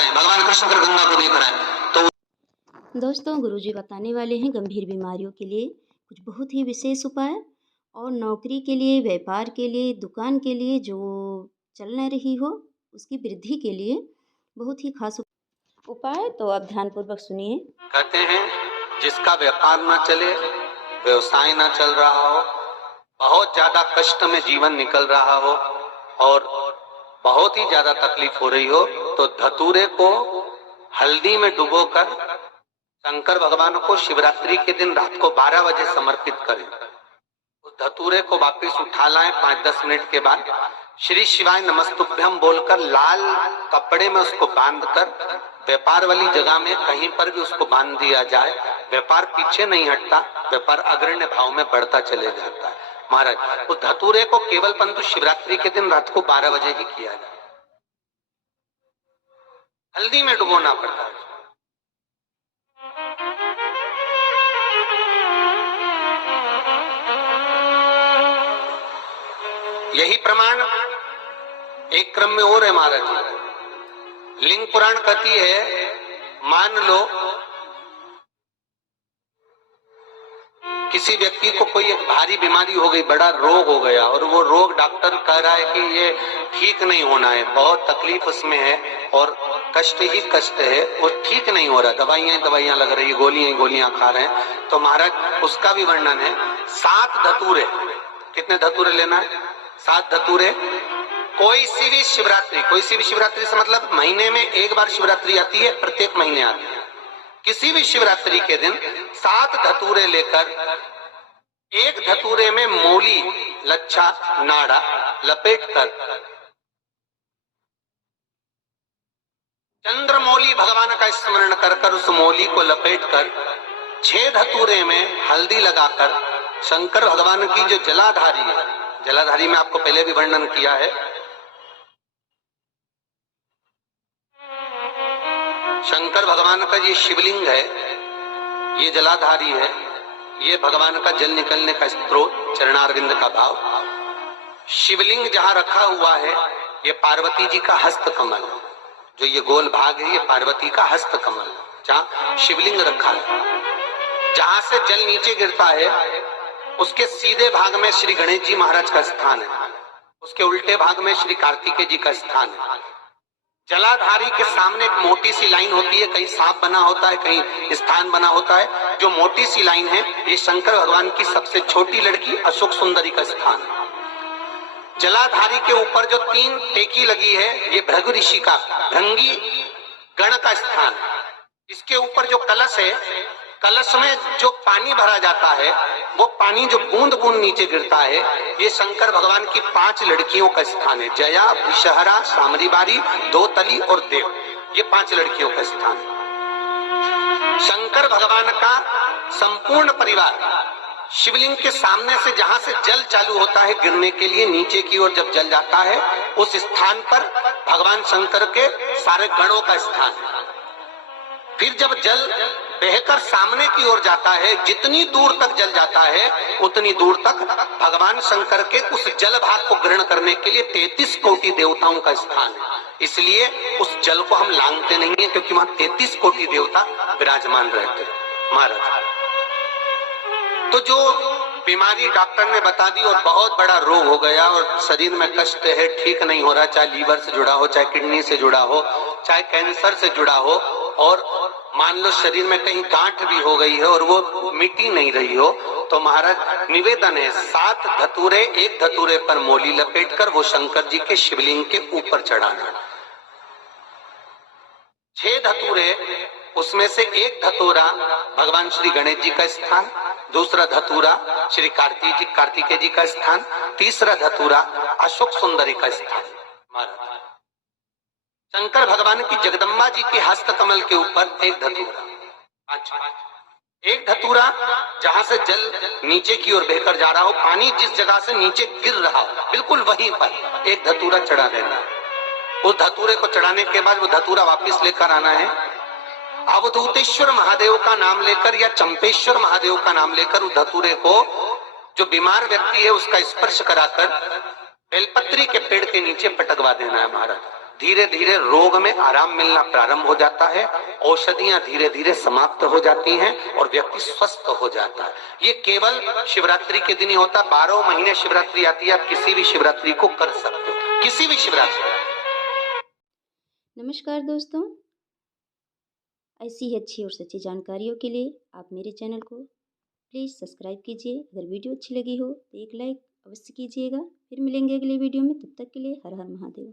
रहे हैं, भगवान कृष्ण फिर गंगा को देख रहे हैं। तो दोस्तों गुरुजी बताने वाले हैं गंभीर बीमारियों के लिए कुछ बहुत ही विशेष उपाय और नौकरी के लिए, व्यापार के लिए, दुकान के लिए जो चल न रही हो उसकी वृद्धि के लिए बहुत ही खास उपाय। तो आप ध्यानपूर्वक सुनिए। कहते हैं जिसका व्यापार ना चले, व्यवसाय ना चल रहा हो, बहुत ज्यादा कष्ट में जीवन निकल रहा हो और बहुत ही ज्यादा तकलीफ हो रही हो, तो धतूरे को हल्दी में डुबोकर शंकर भगवान को शिवरात्रि के दिन रात को 12 बजे समर्पित करें। उस धतूरे को वापस उठा लाएं 5-10 मिनट के बाद, श्री शिवाय नमस्तुभ्यम बोलकर लाल कपड़े में उसको बांधकर व्यापार वाली जगह में कहीं पर भी उसको बांध दिया जाए। व्यापार पीछे नहीं हटता, व्यापार अग्रण्य भाव में बढ़ता चले जाता है। महाराज उस धतूरे को केवल परंतु शिवरात्रि के दिन रात को 12 बजे ही किया जाए, हल्दी में डुबोना पड़ता है। यही प्रमाण एक क्रम में और है महाराज। लिंग पुराण कहती है, मान लो किसी व्यक्ति को कोई एक भारी बीमारी हो गई, बड़ा रोग हो गया और वो रोग डॉक्टर कह रहा है कि ये ठीक नहीं होना है, बहुत तकलीफ उसमें है और कष्ट ही कष्ट है, वो ठीक नहीं हो रहा, दवाइयां लग रही, गोलियां खा रहे हैं। तो महाराज उसका भी वर्णन है। 7 धतूरे, कितने धतूरे लेना है? 7 धतूरे। कोई सी भी शिवरात्रि से मतलब महीने में एक बार शिवरात्रि आती है, प्रत्येक महीने आती है। किसी भी शिवरात्रि के दिन 7 धतूरे लेकर, एक धतूरे में मूली, लच्छा, नाड़ा लपेटकर चंद्रमौली भगवान का स्मरण कर उस मौली को लपेटकर 6 धतूरे में हल्दी लगाकर शंकर भगवान की जो जलाधारी है, जलाधारी में आपको पहले भी वर्णन किया है, शंकर भगवान का ये शिवलिंग है, ये जलाधारी है, ये भगवान का जल निकलने का स्रोत, चरणारविंद का भाव। शिवलिंग जहां रखा हुआ है ये पार्वती जी का हस्त कमल, जो ये गोल भाग है ये पार्वती का हस्त कमल, जहां शिवलिंग रखा है। जहां से जल नीचे गिरता है उसके सीधे भाग में श्री गणेश जी महाराज का स्थान है, उसके उल्टे भाग में श्री कार्तिकेय जी का स्थान है। जलाधारी के सामने एक मोटी सी लाइन होती है, कहीं सांप बना होता है, कहीं स्थान बना होता है। जो मोटी सी लाइन है ये शंकर भगवान की सबसे छोटी लड़की अशोक सुंदरी का स्थान है। जलाधारी के ऊपर जो 3 टेकी लगी है ये भृगु ऋषि का भृंगी गण का स्थान है। इसके ऊपर जो कलश है, कलश में जो पानी भरा जाता है वो पानी जो बूंद बूंद नीचे गिरता है ये शंकर भगवान की 5 लड़कियों का स्थान है। जया, विषहरा, सामरीबारी, दोतली और देव, ये 5 लड़कियों का स्थान है। शंकर भगवान का संपूर्ण परिवार शिवलिंग के सामने से जहां से जल चालू होता है गिरने के लिए नीचे की ओर जब जल जाता है उस स्थान पर भगवान शंकर के सारे गणों का स्थान है। फिर जब जल बहकर सामने की ओर जाता है, जितनी दूर तक जल जाता है उतनी दूर तक भगवान शंकर के उस जल भाग को ग्रहण करने के लिए 33 कोटि देवताओं का स्थान है। इसलिए उस जल को हम लांघते नहीं है, क्योंकि वहां 33 कोटि देवता विराजमान रहते हैं। महाराज तो जो बीमारी डॉक्टर ने बता दी और बहुत बड़ा रोग हो गया और शरीर में कष्ट है, ठीक नहीं हो रहा, चाहे लीवर से जुड़ा हो, चाहे किडनी से जुड़ा हो, चाहे कैंसर से जुड़ा हो, और मान लो शरीर में कहीं गांठ भी हो गई है और वो मिटी नहीं रही हो, तो महाराज निवेदन है 7 धतूरे, एक धतूरे पर मोली लपेटकर वो शंकर जी के शिवलिंग के ऊपर चढ़ाना। 6 धतूरे, उसमें से एक धतूरा भगवान श्री गणेश जी का स्थान, दूसरा धतूरा श्री कार्तिकेय जी का स्थान, तीसरा धतूरा अशोक सुंदरी का स्थान। महाराज शंकर भगवान की जगदम्बा जी के हस्त कमल के ऊपर एक धतूरा, एक धतूरा जहां से जल नीचे की ओर बहकर जा रहा हो, पानी जिस जगह से नीचे गिर रहा हो बिल्कुल वहीं पर एक धतूरा चढ़ा देना। उस धतूरे को चढ़ाने के बाद वो धतूरा वापस लेकर आना है, अवधूतेश्वर महादेव का नाम लेकर या चंपेश्वर महादेव का नाम लेकर उस धतूरे को जो बीमार व्यक्ति है उसका स्पर्श कराकर बेलपत्री के पेड़ के नीचे पटकवा देना है। महाराज धीरे धीरे रोग में आराम मिलना प्रारंभ हो जाता है, औषधियां धीरे धीरे समाप्त हो जाती हैं और व्यक्ति स्वस्थ हो जाता है। ये केवल शिवरात्रि के दिन ही होता। 12 महीने शिवरात्रि आती है, आप किसी भी शिवरात्रि को कर सकते हो, किसी भी शिवरात्रि। नमस्कार दोस्तों, ऐसी ही अच्छी और सच्ची जानकारियों के लिए आप मेरे चैनल को प्लीज़ सब्सक्राइब कीजिए। अगर वीडियो अच्छी लगी हो तो एक लाइक अवश्य कीजिएगा। फिर मिलेंगे अगले वीडियो में, तब तक के लिए हर हर महादेव।